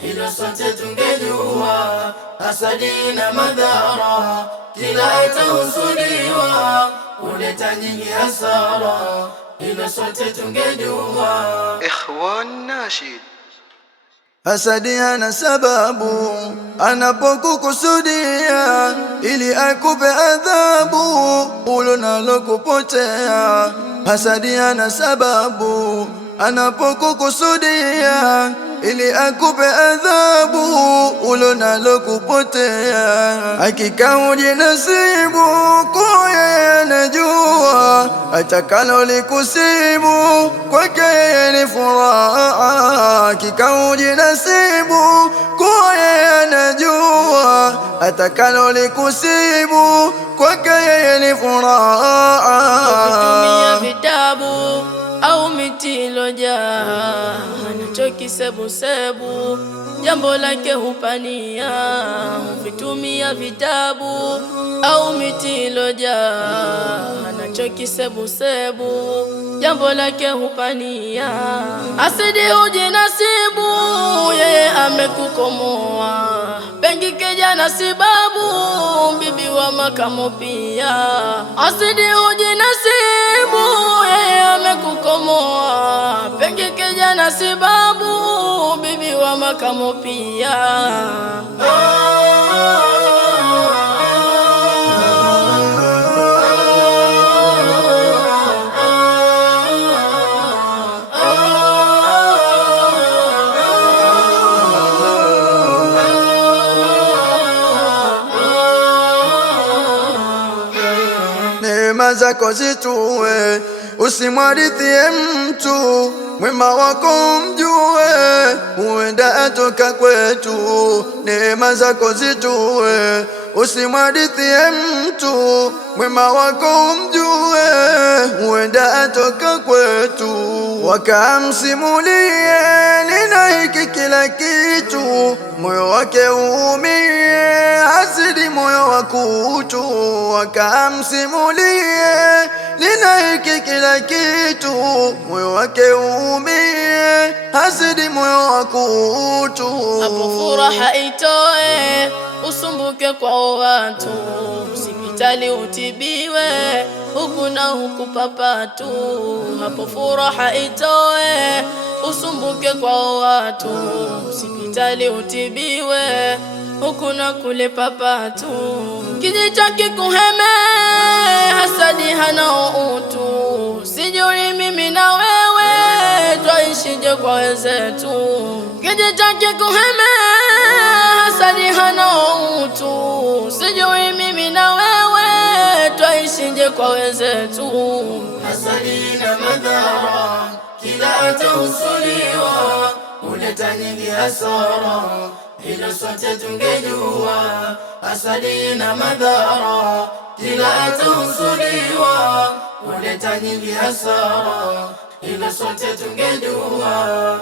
hilo sote tungejua. Hasadi na madhara kila atahusudiwa, huleta nyingi hasara, hilo sote tungejua. Ikhwan Nashid. Hasadi hana sababu anapokukusudia, ili akupe adhabu ulonalo kupotea. Hasadi hana sababu anapokukusudia, ili akupe adhabu ulonalo kupotea. Hakika ujinasibu kwa yeye anajua, atakalo likusibu kwake yeye ni furaha. Hakika ujinasibu kwa yeye anajua, atakalo likusibu kwake yeye ni furaha. Ukitumia vitabu au miti ilojaa, anachokisebusebu jambo lake hupania. Ukitumia vitabu au miti ilojaa, anachokisebusebu jambo lake hupania. Hasidi hujinasibu yeye amekukomoa, pengi kijana sibabu bibi wa makamo pia. Hasidi hujinasibu yeye amekukomoa, pengi kijana sibabu bibi wa makamo pia. Neema zako zitue, usimwadithie mtu, mwema wako mjue, huenda atoka kwetu. Neema zako zitue, usimwadithie mtu, mwema wako mjue, huenda atoka kwetu. Wakamsimulie nina hiki kila kitu, moyo wake uumie, hasidi moyo wa kutu. Wakamsimulie nina hiki kila kitu, moyo wake uumie, hasidi moyo wa kutu. Hapo furaha itoe, usumbuke kwa watu, hospitali utibiwe huku na huku papatu. Hapo furaha itoe, usumbuke kwa watu, hospitali utibiwe huku na kule papatu. Kijicho kikuheme, hasadi hana utu, sijui mimi na wewe twaishije kwa wenzetu. Kijicho kikuheme, hasadi hana utu, sijui mimi na wewe twaishije kwa wenzetu. Hasadi na madhara kila atahusudiwa, huleta nyingi hasara, hilo sote tungejua. Hasadi na madhara kila atahusudiwa, huleta nyingi hasara, hilo sote tungejua.